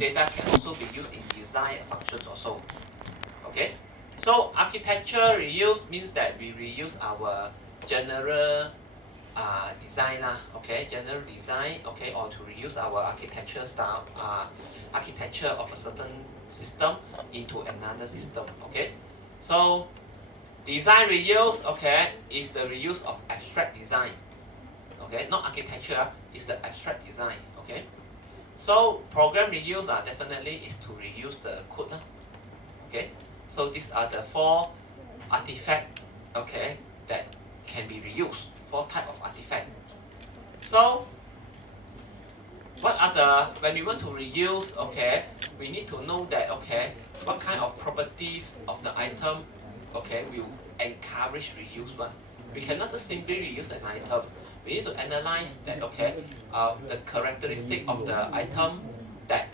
data can also be used in design and functions also. Okay, so architecture reuse means that we reuse our general design lah, okay, general design, okay, or to reuse our architecture style, architecture of a certain system into another system, okay. So design reuse, okay, is the reuse of abstract design, okay, not architecture, it's the abstract design, okay. So program reuse definitely is to reuse the code, okay. So these are the four artifacts, okay, that can be reused, four type of artifact. So what are the, when we want to reuse, okay, we need to know that, okay, what kind of properties of the item, okay, will encourage reuse one. We cannot just simply reuse an item. We need to analyze that, okay, the characteristic of the item that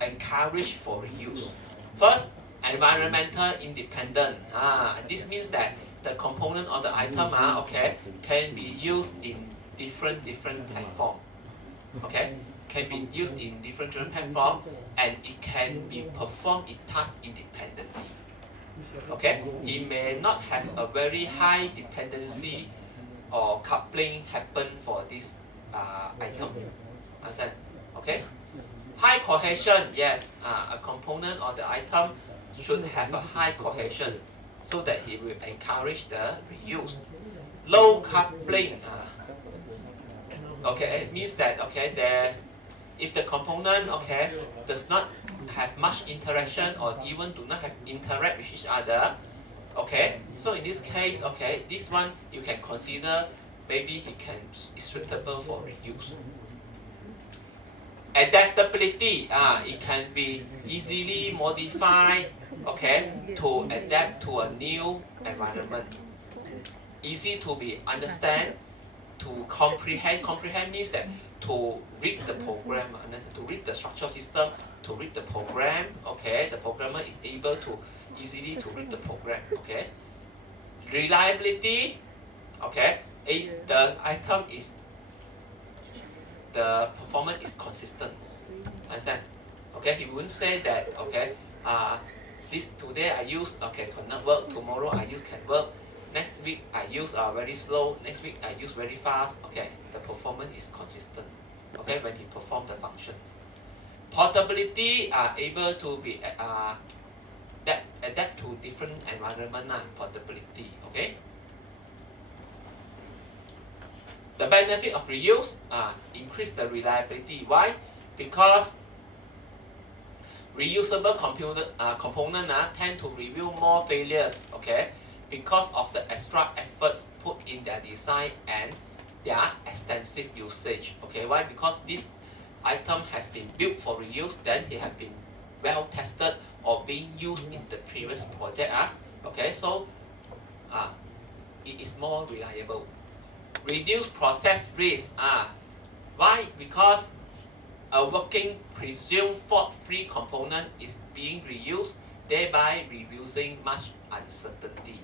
encourage for reuse. First, environmental independent. This means that the component of the item, okay, can be used in different platform. Okay, can be used in different platform, and it can be performed its task independently. Okay, it may not have a very high dependency or coupling happen for this item. Understand? Okay. High cohesion, yes, a component or the item should have a high cohesion so that it will encourage the reuse. Low coupling, okay, it means that, okay, if the component, okay, does not have much interaction or even do not have interact with each other, okay, so in this case, okay, this one you can consider maybe is suitable for reuse. Adaptability, it can be easily modified, okay, to adapt to a new environment. Easy to be understand, to comprehend. Comprehend means that to read the program, to read the structural system, to read the program, okay, the programmer is able to easily to read the program, okay. Reliability, okay, the item is, the performance is consistent. Understand? Okay, he wouldn't say that, okay, this today I use, okay, cannot work, tomorrow I use can work, next week I use very slow, next week I use very fast, okay, the performance is consistent, okay, when he perform the functions. Portability are able to be adapt to different environment, portability, okay. The benefit of reuse, increase the reliability. Why? Because reusable component tend to reveal more failures, okay, because of the extra efforts put in their design and their extensive usage. Okay, why? Because this item has been built for reuse, then they have been well tested or being used in the previous project. Okay, so it is more reliable. Reduce process risk. Why? Because a working presumed fault-free component is being reused, thereby reducing much uncertainty.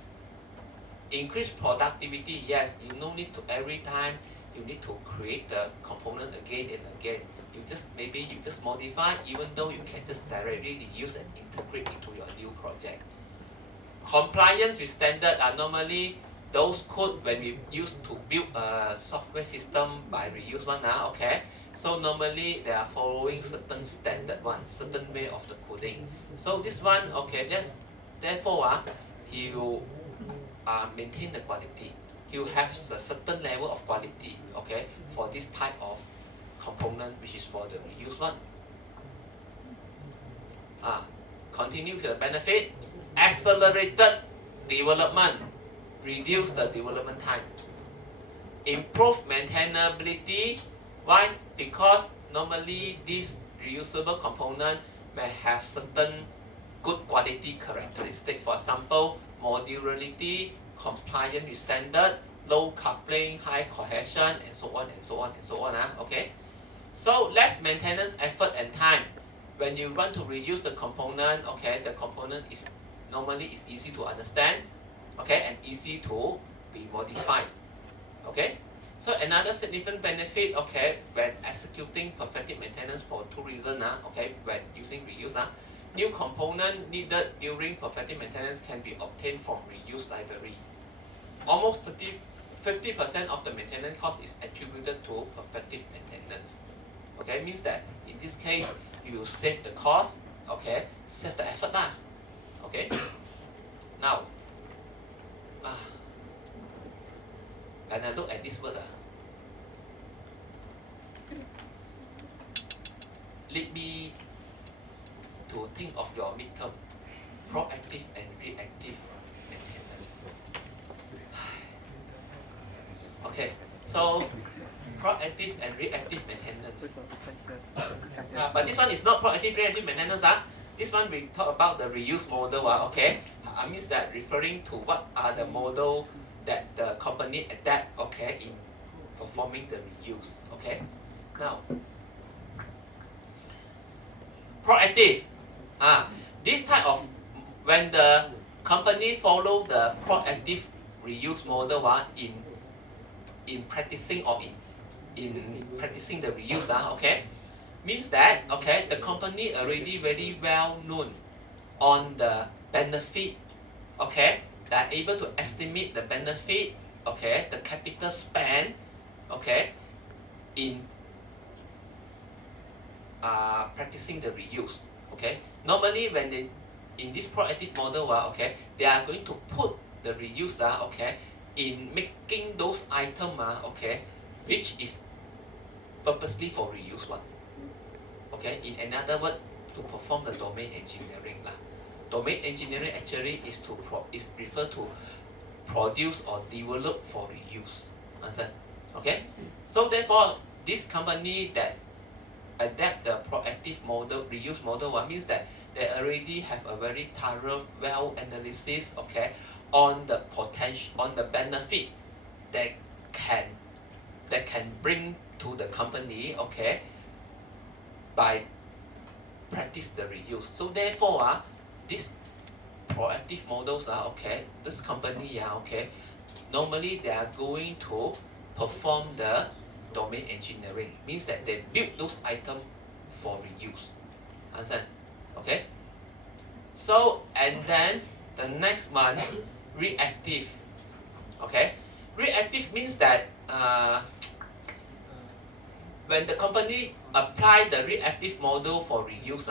Increase productivity. Yes, you no need to every time you need to create the component again and again. You just modify, even though you can just directly reuse and integrate into your new project. Compliance with standard are normally those code when we used to build a software system by reuse one, okay. So normally they are following certain standard one, certain way of the coding. So this one, okay, therefore he will maintain the quality. He will have a certain level of quality, okay, for this type of component, which is for the reuse one. Continue with the benefit. Accelerated development, reduce the development time. Improve maintainability. Why? Because normally this reusable component may have certain good quality characteristic. For example, modularity, compliant with standard, low coupling, high cohesion, and so on and so on and so on. Okay, so less maintenance effort and time. When you want to reuse the component, okay, the component is normally easy to understand, okay, and easy to be modified. Okay, So another significant benefit, okay, when executing preventive maintenance for two reasons, okay, when using reuse, new component needed during preventive maintenance can be obtained from reuse library. Almost 50% of the maintenance cost is attributed to preventive maintenance. Okay, means that in this case you save the cost, okay, save the effort lah. Okay. Now, when I look at this word, lead me to think of your midterm, proactive and reactive maintenance. Okay, so proactive and reactive maintenance. But this one is not proactive reactive maintenance. This one we talk about the reuse model. Okay, I means that referring to what are the model that the company adapt. Okay, in performing the reuse. Okay, now proactive. This type of when the company follow the proactive reuse model in practicing or in practicing the reuse okay, means that okay the company already very well known on the benefit, okay, they are able to estimate the benefit, okay, the capital spend, okay, in practicing the reuse. Okay, normally when they in this proactive model okay, they are going to put the reuse okay in making those item okay, which is purposely for reuse one. Okay, in another word, to perform the domain engineering lah. Domain engineering actually is refer to produce or develop for reuse. Understand? Okay, so therefore this company that adapt the proactive model, reuse model, means that they already have a very thorough, well analysis, okay, on the potential, on the benefit that can bring to the company, okay, by practice the reuse. So therefore, this proactive models okay, this company okay, normally they are going to perform the domain engineering, means that they build those items for reuse. Understand? Okay. So and then the next one, reactive. Okay, reactive means that when the company apply the reactive model for reuse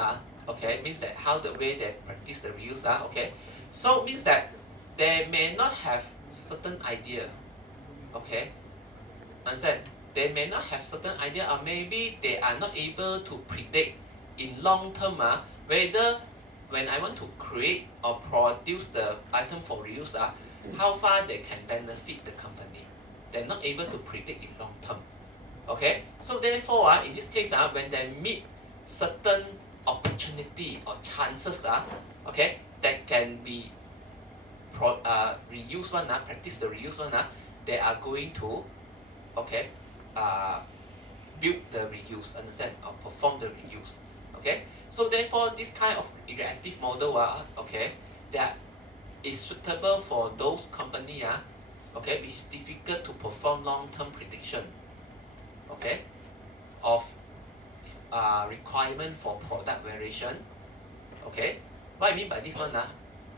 okay, means that how the way they practice the reuse okay, so means that they may not have certain idea, okay, understand, they may not have certain idea, or maybe they are not able to predict in long term whether when I want to create or produce the item for reuse how far they can benefit the company, they're not able to predict in long term. Okay, so therefore in this case when they meet certain opportunity or chances okay, that can be reuse one practice the reuse one they are going to okay build the reuse, understand, or perform the reuse. Okay, so therefore this kind of reactive model okay, that is suitable for those company okay, which is difficult to perform long-term prediction, okay, of requirement for product variation. Okay, what I mean by this one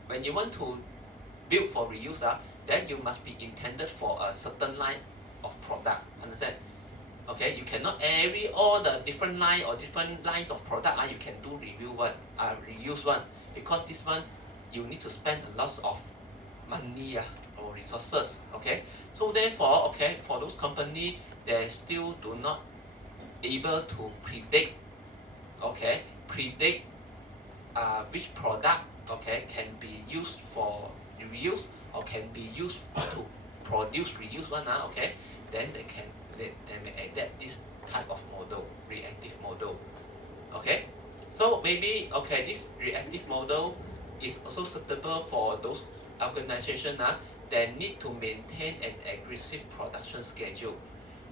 when you want to build for reuse then you must be intended for a certain line of product, understand. Okay, you cannot all the different line or different lines of product you can do reuse one, because this one you need to spend a lot of money or resources. Okay, so therefore okay, for those company they still do not able to predict which product okay can be used for reuse or can be used to produce reuse one okay, then they may adapt this type of model, reactive model. Okay, so maybe okay, this reactive model is also suitable for those organization that need to maintain an aggressive production schedule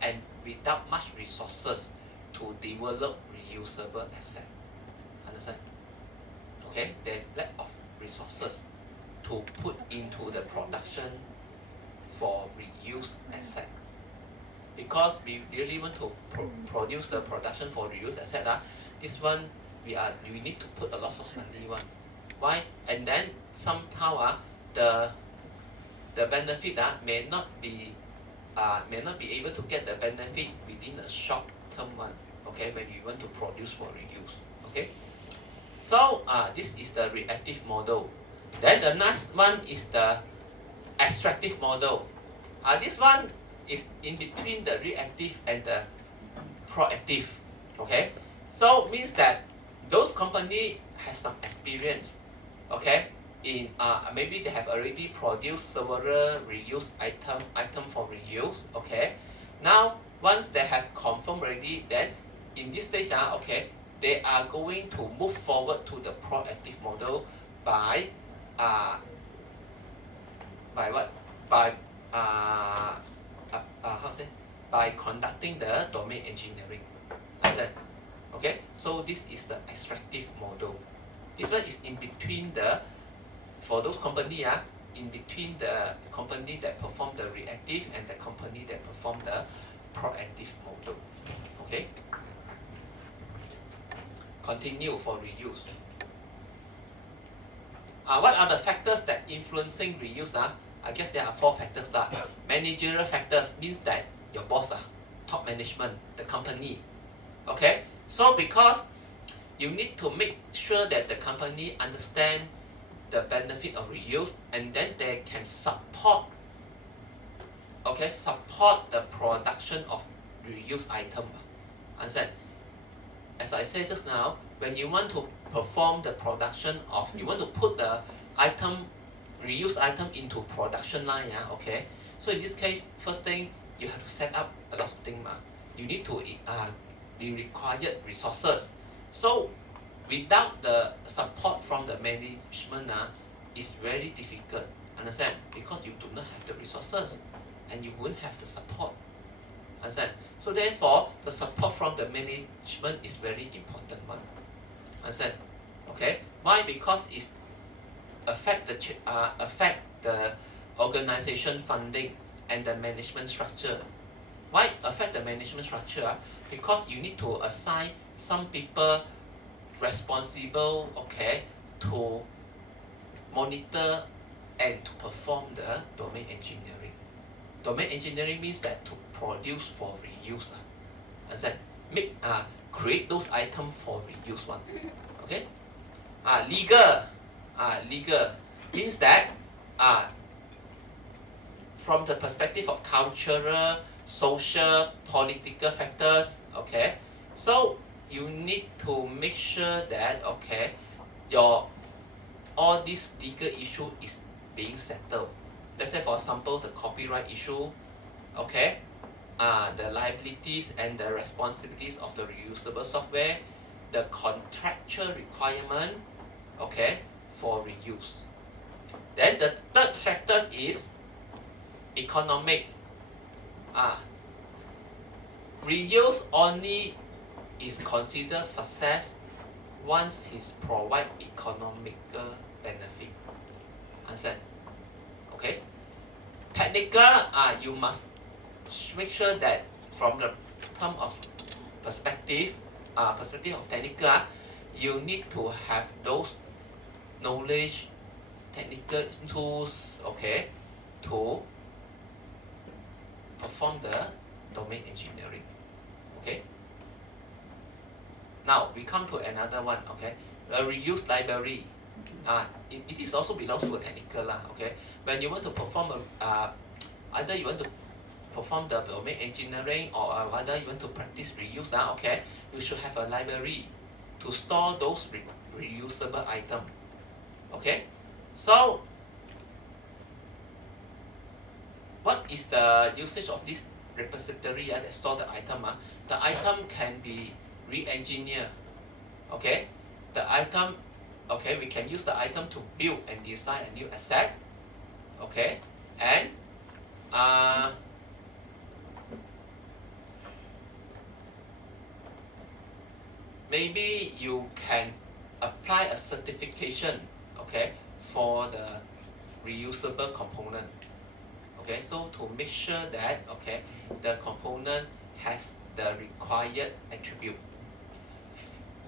and without much resources to develop reusable asset. Understand? Okay, they lack of resources to put into the production for reuse asset. because we really want to produce the production for reuse, etc. This one we need to put a lot of money one. Why? And then somehow the benefit may not be able to get the benefit within a short term one. Okay, when you want to produce for reuse. Okay, so this is the reactive model. Then the next one is the extractive model. This one is in between the reactive and the proactive. Okay, so means that those company has some experience. Okay, in maybe they have already produced several reuse item for reuse. Okay, now once they have confirmed already, then in this stage okay, they are going to move forward to the proactive model by what? By how to say? By conducting the domain engineering. Understand? Okay, so this is the extractive model. This one is in between for those company in between the company that perform the reactive and the company that perform the proactive model. Okay, continue for reuse. What are the factors that influencing reuse? I guess there are 4 factors. Managerial factors means that your boss, top management, the company. Okay, so because you need to make sure that the company understand the benefit of reuse, and then they can support the production of reuse item. Understand? As I said just now, when you want to perform the production of, you want to put the reuse item into production line, okay. So in this case, first thing you have to set up a lot of things. You need to be required resources. So without the support from the management, it's very difficult. Understand? Because you do not have the resources and you won't have the support. Understand? So therefore, the support from the management is very important one. Understand? Okay? Why? Because it's affect the organization funding and the management structure. Why affect the management structure? Because you need to assign some people responsible, okay, to monitor and to perform the domain engineering. Domain engineering means that to produce for reuse. Understand? Create those items for reuse one. Okay? Legal means that from the perspective of cultural, social, political factors, okay, so you need to make sure that okay, all this legal issue is being settled. Let's say for example the copyright issue, okay, the liabilities and the responsibilities of the reusable software, the contractual requirement, okay, for reuse. Then the third factor is economic. Reuse only is considered success once it provide economical benefit. Understand? Okay. Technical, you must make sure that from the term of perspective of technical, you need to have those knowledge, technical tools, okay, to perform the domain engineering. Okay. Now we come to another one. Okay, a reuse library. It is also belongs to a technical okay. When you want to perform either you want to perform the domain engineering or whether you want to practice reuse, okay, you should have a library to store those reusable item. Okay, so what is the usage of this repository that store the item? The item can be re-engineered. Okay, the item, okay, we can use the item to build and design a new asset. Okay, and maybe you can apply a certification, okay, for the reusable component. Okay, so to make sure that okay the component has the required attribute.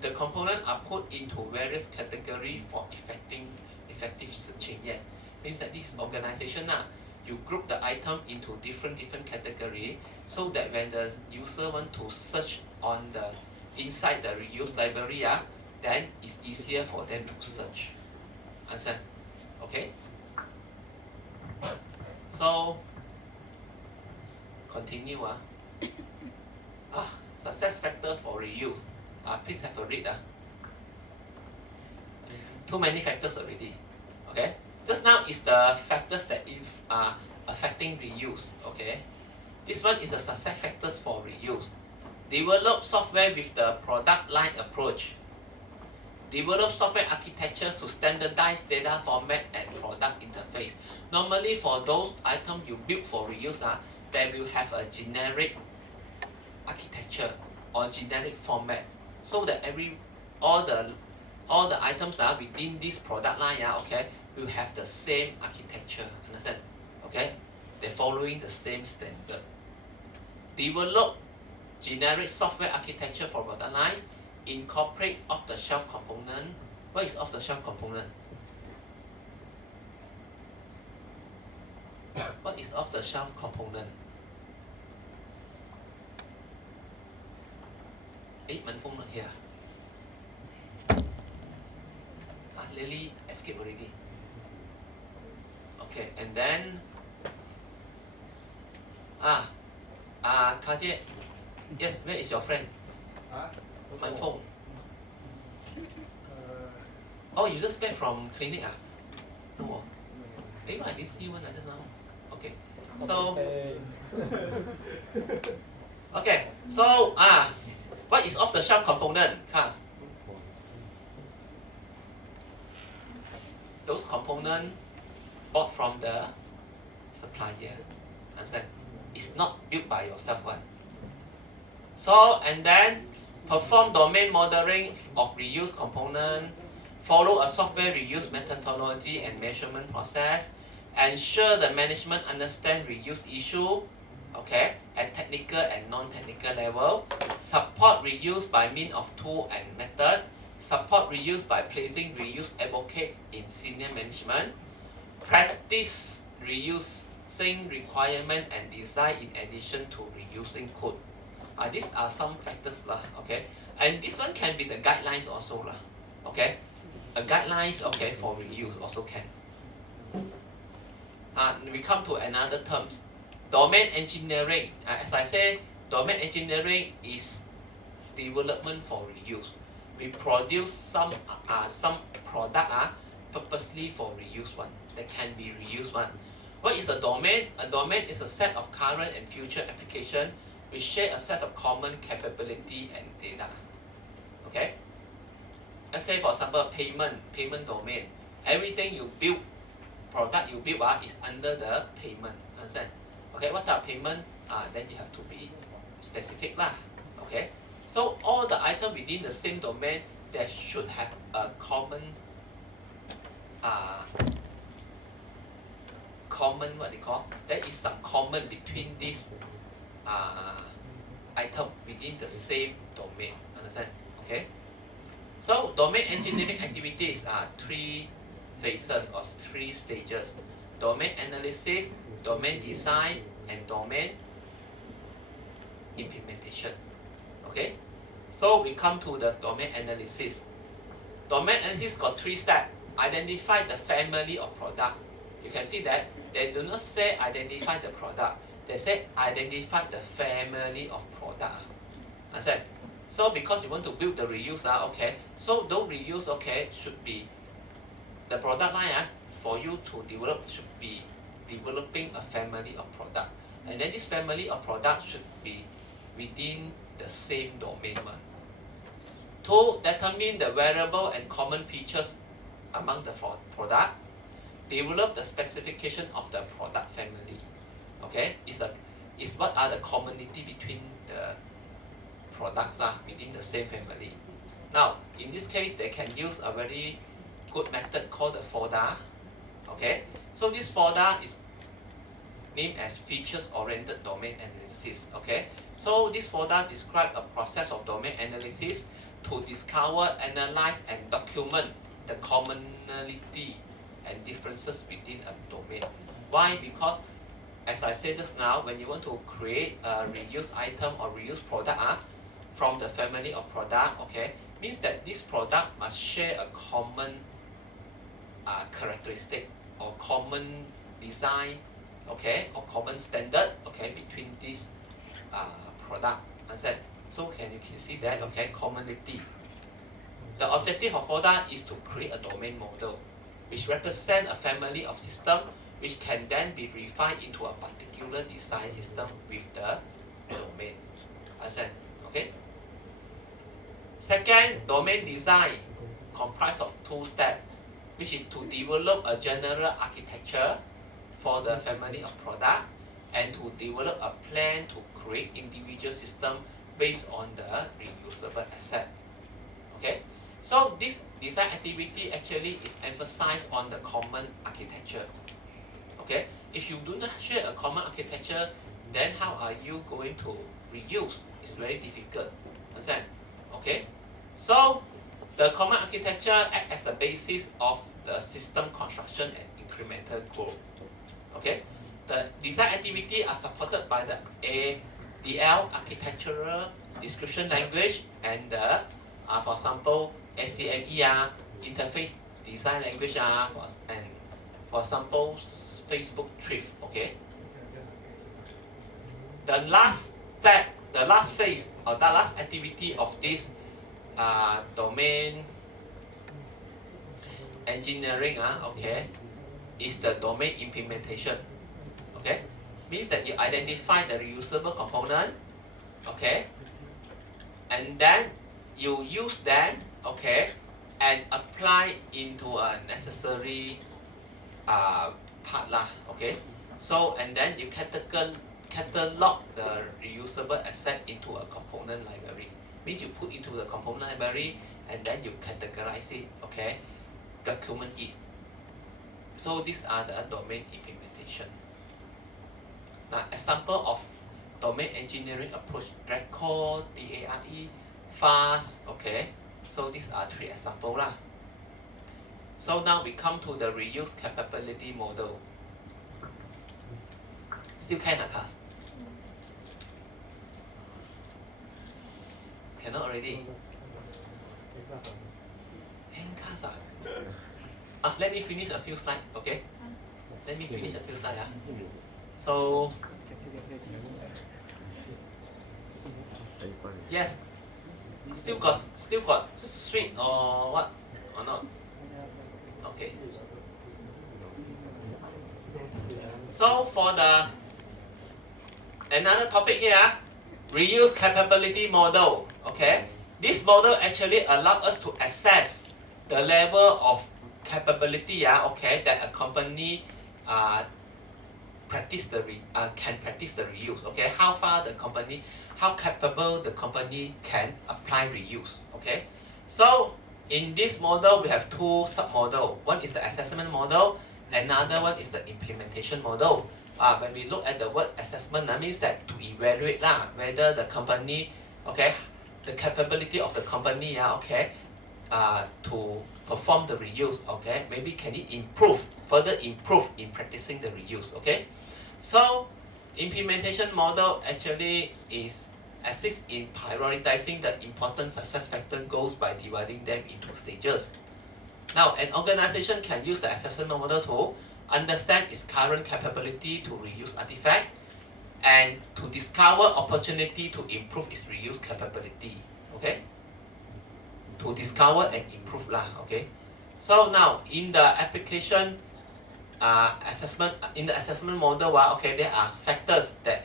The components are put into various categories for effective searching. Yes, means that this organization you group the item into different category so that when the user want to search on the inside the reuse library then it's easier for them to search. Understand? Okay. So continue success factor for reuse. Please have a read. Too many factors already. Okay. Just now is the factors that are affecting reuse. Okay. This one is the success factors for reuse. Develop software with the product line approach. Develop software architecture to standardize data format and product interface. Normally for those items you build for reuse, they will have a generic architecture or generic format so that all the items within this product line okay will have the same architecture. Understand? Okay, they're following the same standard. Develop generic software architecture for product lines. Incorporate off-the-shelf component. What is off-the-shelf component? What is off-the-shelf component? Manfong not here. Lily escaped already. Okay, and then Kaje, yes, where is your friend? Manfong. Oh, you just back from clinic No. I didn't see you just now. Okay. So okay. So what is off-the-shelf component, class? Those components bought from the supplier. Understand? It's not built by yourself one. So and then perform domain modeling of reuse component, follow a software reuse methodology and measurement process, ensure the management understand reuse issue, okay, at technical and non-technical level, support reuse by means of tool and method, support reuse by placing reuse advocates in senior management, practice reusing requirement and design in addition to reusing code. These are some factors okay, and this one can be the guidelines also okay, guidelines okay for reuse also can. We come to another terms, domain engineering. As I say, domain engineering is development for reuse. We produce some product purposely for reuse one. That can be reused one. What is a domain? A domain is a set of current and future application which share a set of common capability and data. Okay? Let's say for example payment domain. Everything you build, product you build is under the payment. Understand? Okay, what type of payment? Then you have to be specific Okay? So all the items within the same domain, they should have a common what they call, there is some common between these item within the same domain. Understand? Okay. So domain engineering activities are 3 phases or 3 stages: domain analysis, domain design, and domain implementation. Okay. So we come to the domain analysis. Domain analysis got 3 steps. Identify the family of product. You can see that they do not say identify the product. They say identify the family of product. Understand? So because you want to build the reuse, okay. So those reuse, okay, should be the product line for you to develop should be developing a family of product, and then this family of product should be within the same domain one. To determine the variable and common features among the product, develop the specification of the product family. Okay, is what are the commonality between the products within the same family. Now, in this case, they can use a very good method called the FODA. Okay, so this FODA is named as features-oriented domain analysis. Okay, so this product describes a process of domain analysis to discover, analyze, and document the commonality and differences within a domain. Why? Because as I said just now, when you want to create a reuse item or reuse product from the family of product, okay, means that this product must share a common characteristic or common design, okay, or common standard, okay, between this product. Understand? So can see that, okay, commonality. The objective of product is to create a domain model, which represent a family of system which can then be refined into a particular design system with the domain. Understand? Okay. Second, domain design comprised of two steps, which is to develop a general architecture for the family of product and to develop a plan to create individual system based on the reusable asset. Okay, so this design activity actually is emphasized on the common architecture. Okay, if you do not share a common architecture, then how are you going to reuse? It's very difficult. Understand? Okay, so the common architecture acts as a basis of the system construction and incremental growth. Okay, the design activity are supported by the ADL architectural description language and the for example ACME interface design language and for example Facebook Thrift. Okay, the last step, the last phase or the last activity of this domain engineering okay, is the domain implementation. Okay, means that you identify the reusable component, okay, and then you use them, okay, and apply into a necessary part lah, okay. So and then you catalog the reusable asset into a component library. Means you put into the component library and then you categorize it, okay, document it. So these are the domain implementation. Now example of domain engineering approach: DARE, DARE, FAST, okay. So these are three examples lah. So now we come to the reuse capability model. Still can class? Cannot already. Class let me finish a few slides, okay? Let me finish a few slides. So yes, still got sweet or what or not? Okay. So for the another topic here, reuse capability model. Okay, this model actually allows us to assess the level of capability okay, that a company can practice the reuse. Okay, how far the company, how capable the company can apply reuse. Okay, so in this model we have two sub-model. One is the assessment model, another one is the implementation model. When we look at the word assessment, that means that to evaluate whether the company, okay, the capability of the company okay, to perform the reuse, okay, maybe can it further improve in practicing the reuse. Okay, so implementation model actually assists in prioritizing the important success factor goals by dividing them into stages. Now an organization can use the assessment model to understand its current capability to reuse artifact and to discover opportunity to improve its reuse capability. Okay, to discover and improve okay. So now in the application assessment, in the assessment model okay, there are factors that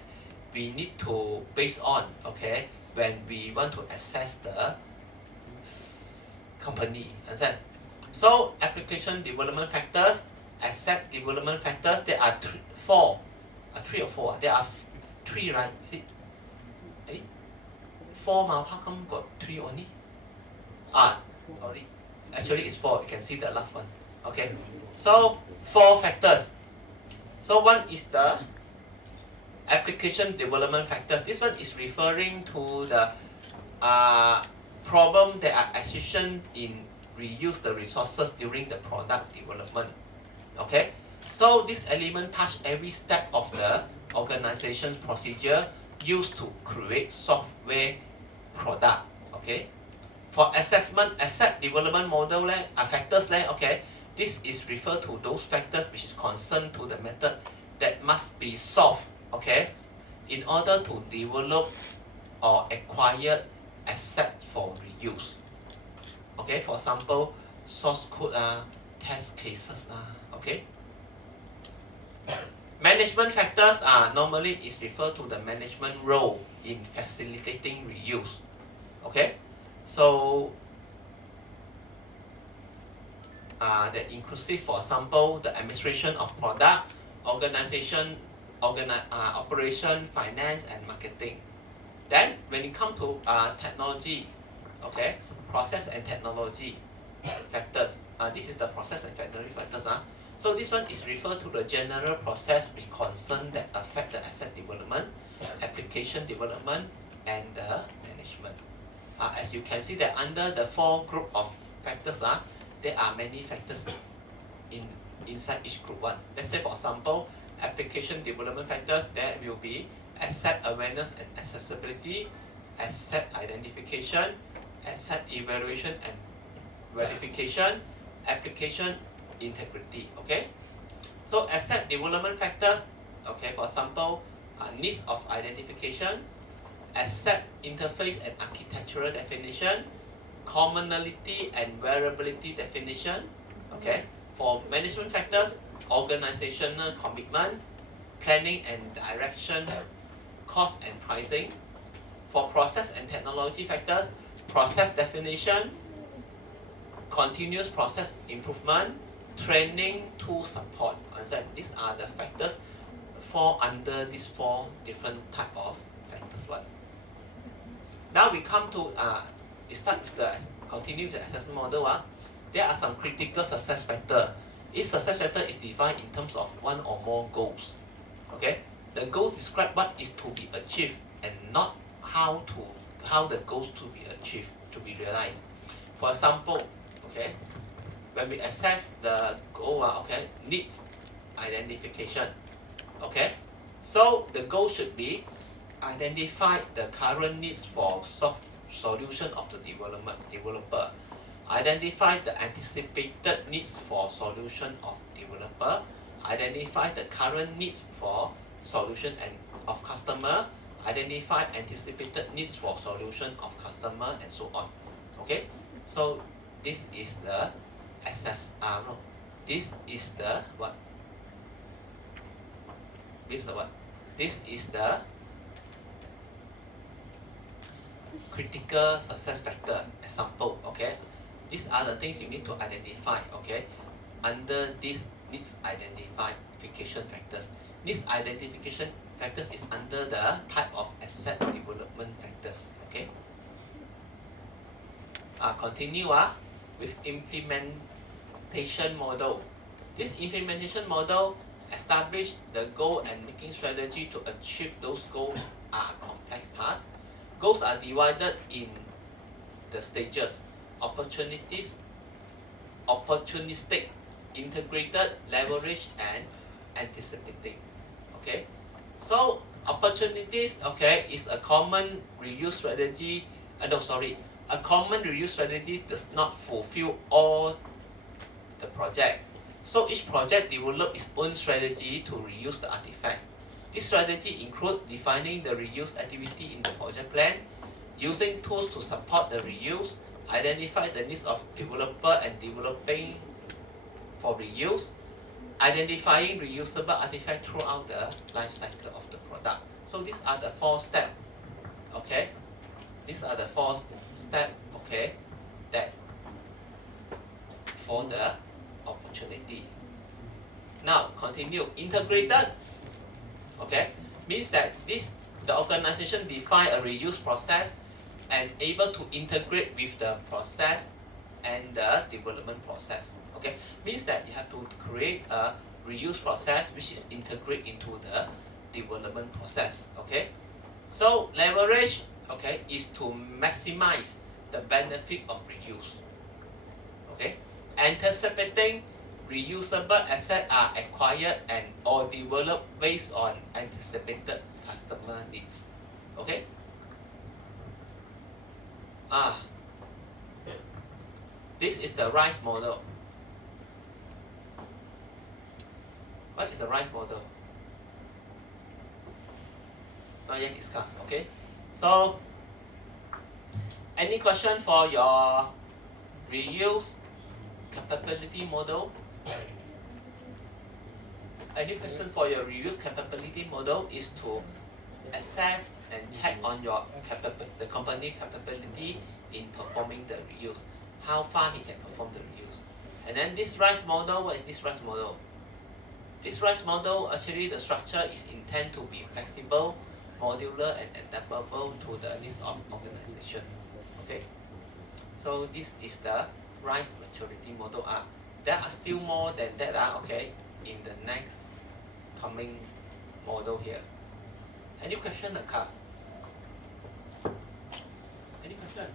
we need to base on, okay, when we want to assess the company. Understand? So application development factors, asset development factors, there are three or four. There are three, right? Is it? Four how come got three only? Sorry. Actually it's four. You can see the last one. Okay. So four factors. So one is the application development factors. This one is referring to the problem that are efficient in reuse the resources during the product development. Okay, so this element touch every step of the organization's procedure used to create software product. Okay, for assessment asset development model factors okay, this is referred to those factors which is concerned to the method that must be solved, okay, in order to develop or acquire assets for reuse. Okay, for example, source code test cases okay. Management factors normally is referred to the management role in facilitating reuse. Okay, so that inclusive, for example, the administration of product, organization, operation, finance, and marketing. Then, when it comes to technology, okay, process and technology factors. This is the process and technology factors. So this one is referred to the general process which concern that affect the asset development, application development, and the management. As you can see that under the 4 group of factors, there are many factors inside each group one. Let's say, for example, application development factors, there will be asset awareness and accessibility, asset identification, asset evaluation and verification, application integrity. Okay, so asset development factors, okay, for example, needs of identification, asset interface and architectural definition, commonality and variability definition. Okay, for management factors, organizational commitment, planning and direction, cost and pricing. For process and technology factors, process definition, continuous process improvement, training, tool support. Understand? These are the factors fall under these 4 different type of factors. Now we come to start with the continue the assessment model. There are some critical success factor. Each success factor is defined in terms of 1 or more goals. Okay, the goal describe what is to be achieved and not how the goals to be achieved, to be realized. For example, okay, when we assess the goal, okay, needs identification. Okay, so the goal should be identify the current needs for solution of the developer, identify the anticipated needs for solution of developer, identify the current needs for solution and of customer, identify anticipated needs for solution of customer, and so on. Okay, so this is the this is the what? This is the what? This is the critical success factor example. Okay, these are the things you need to identify. Okay, under this needs identification factors. Needs identification factors is under the type of asset development factors. Okay. Continue with implementation model. This implementation model establish the goal and making strategy to achieve those goals are complex tasks. Goals are divided in the stages: opportunities, opportunistic, integrated, leverage, and anticipating. Okay, so opportunities, okay, is a common reuse strategy. A common reuse strategy does not fulfill all the project. So each project develop its own strategy to reuse the artifact. This strategy includes defining the reuse activity in the project plan, using tools to support the reuse, identify the needs of developer and developing for reuse, identifying reusable artifact throughout the life cycle of the product. So these are the 4 steps. Okay, these are the 4 steps. Okay, that for the opportunity. Now continue. Integrated, okay, means that the organization define a reuse process and able to integrate with the process and the development process. Okay, means that you have to create a reuse process which is integrate into the development process. Okay, so leverage, okay, is to maximize the benefit of reuse. Okay, anticipating reusable assets are acquired and or developed based on anticipated customer needs. Okay. Ah, this is the RISE model. What is the RISE model? Not yet discussed. Okay. So, any question for your reuse capability model? Any question for your reuse capability model is to assess and check on your the company capability in performing the reuse. How far he can perform the reuse. And then this RISE model, what is this RISE model? This RISE model, actually the structure is intended to be flexible, modular and adaptable to the needs of organization. Okay. So this is the RISE maturity model. There are still more than that. Okay, in the next coming model here. Any question, class? Any question?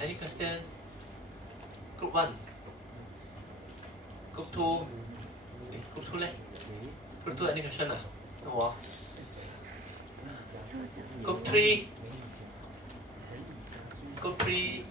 Any question? Group 1. Group 2. Group 2 leh? Group 2 any question? No. Group 3. Group 3.